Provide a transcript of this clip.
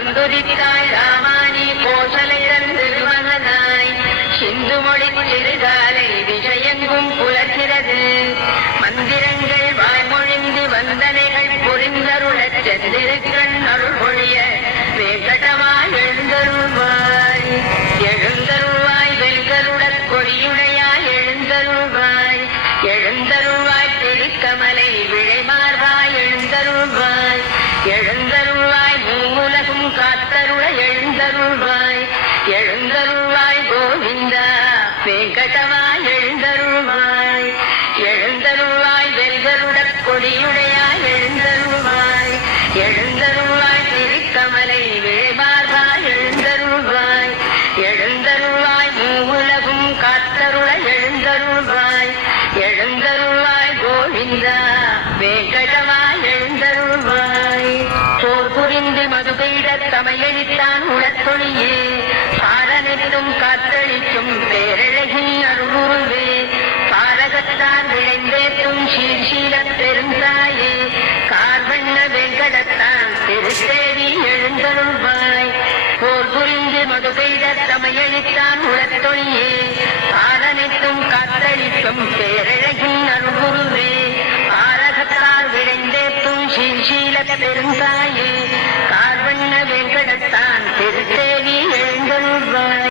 வந்துதித்தாய் ராமானி கோசலை தந்து மகனாய் சிந்து மொழி சிறுகாலை விஷயங்கும் புலர்கிறது மந்திரங்கள் வாய்மொழிந்து வந்தனைகள் புரிந்தருளச் சென்றிருக்கண் அருள் பொழிய வேங்கடமாய் எழுந்தருள்வாய் எழுந்தருள்வாய் வெல்கருடக் கொடியுடையாய் எழுந்தருள்வாய் எழுந்தருள்வாய் திருக்கமலை விழைமார்வாய் எழுந்தருள்வாய் எழுந்தருள்வாய் மூவுலகும் காத்தருள எழுந்தருள்வாய் எழுந்தருள்வாய் கோவிந்தா வேங்கடமாய் எழுந்தருள்வாய் எழுந்தருள்வாய் வெல்கருடக் கொடியுடையாய் எழுந்தருள்வாய் எழுந்தருள்வாய் திருக்கமலை விழைமார்வாய் எழுந்தருள்வாய் எழுந்தருள்வாய் மூவுலகும் காத்தருள எழுந்தருள்வாய் எழுந்தருள்வாய் கோவிந்தா வேங்கடமாய் எழுந்தருள்வாய் போர் புரிந்து மதுபெய்டத் தமையளித்தான் உளத்தொழியே பாரனைத்தும் காத்தளிக்கும் பேரழகின் அருளுருவே பாரகத்தார் விளைந்தேற்றும் சீர்ஷீலப் பெருந்தாயே கார்வண்ண வெங்கடத்தான் திருத்தேவி எழுந்தருள்வாய் போர் புரிந்து மதுபெய்டத் தமையளித்தான் உளத்தொழியே பாரனைத்தும் காத்தளிக்கும் பேரழகின்